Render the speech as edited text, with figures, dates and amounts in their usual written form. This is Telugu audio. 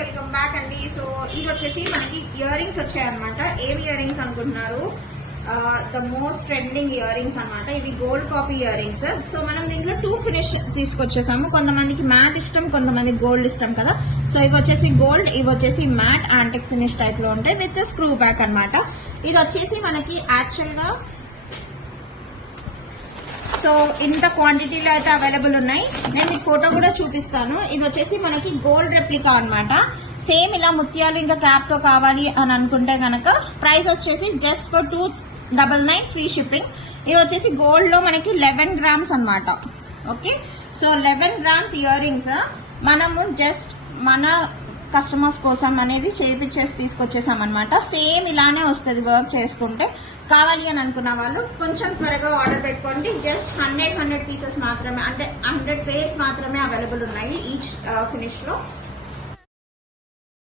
వెల్కమ్ బ్యాక్ అండి. సో ఇది వచ్చేసి మనకి ఇయర్ రింగ్స్ వచ్చాయన్నమాట. ఏవి ఇయర్ రింగ్స్ అనుకుంటున్నారు? The most trending ear rings అనమాట. ఇవి gold copy ear rings. So మనం దీంట్లో 2 ఫినిష్ తీసుకొచ్చేసాము. కొంతమందికి మ్యాట్ ఇష్టం, కొంతమంది గోల్డ్ ఇష్టం కదా. సో ఇవి వచ్చేసి గోల్డ్, ఇవి వచ్చేసి మ్యాట్ యాంటిక్ ఫినిష్ టైప్ లో ఉంటాయి విత్ స్క్రూ బ్యాక్ అనమాట. ఇది వచ్చేసి మనకి యాక్చువల్ గా సో ఇంత క్వాంటిటీలో అయితే అవైలబుల్ ఉన్నాయి. నేను మీకు ఫోటో కూడా చూపిస్తాను. ఇది వచ్చేసి మనకి గోల్డ్ రెప్లికా అనమాట. సేమ్ ఇలా ముత్యాలు ఇంకా క్యాప్ తో కావాలి అని అనుకుంటే కనుక ప్రైస్ వచ్చేసి జస్ట్ ఫర్ 299 ఫ్రీ షిప్పింగ్. ఇది వచ్చేసి గోల్డ్ లో మనకి 11 గ్రామ్స్ అనమాట. Okay, so 11 grams ear rings మనము జస్ట్ మన కస్టమర్స్ కోసం అనేది చేపించేసి తీసుకొచ్చేసాం అనమాట. సేమ్ ఇలానే వస్తుంది వర్క్ చేసుకుంటే. కావాలి అని అనుకున్న వాళ్ళు కొంచెం త్వరగా ఆర్డర్ పెట్టుకోండి. జస్ట్ 100 పీసెస్ మాత్రమే, అంటే 100 పేర్స్ మాత్రమే అవైలబుల్ ఉన్నాయి ఈచ్ ఫినిష్ లో.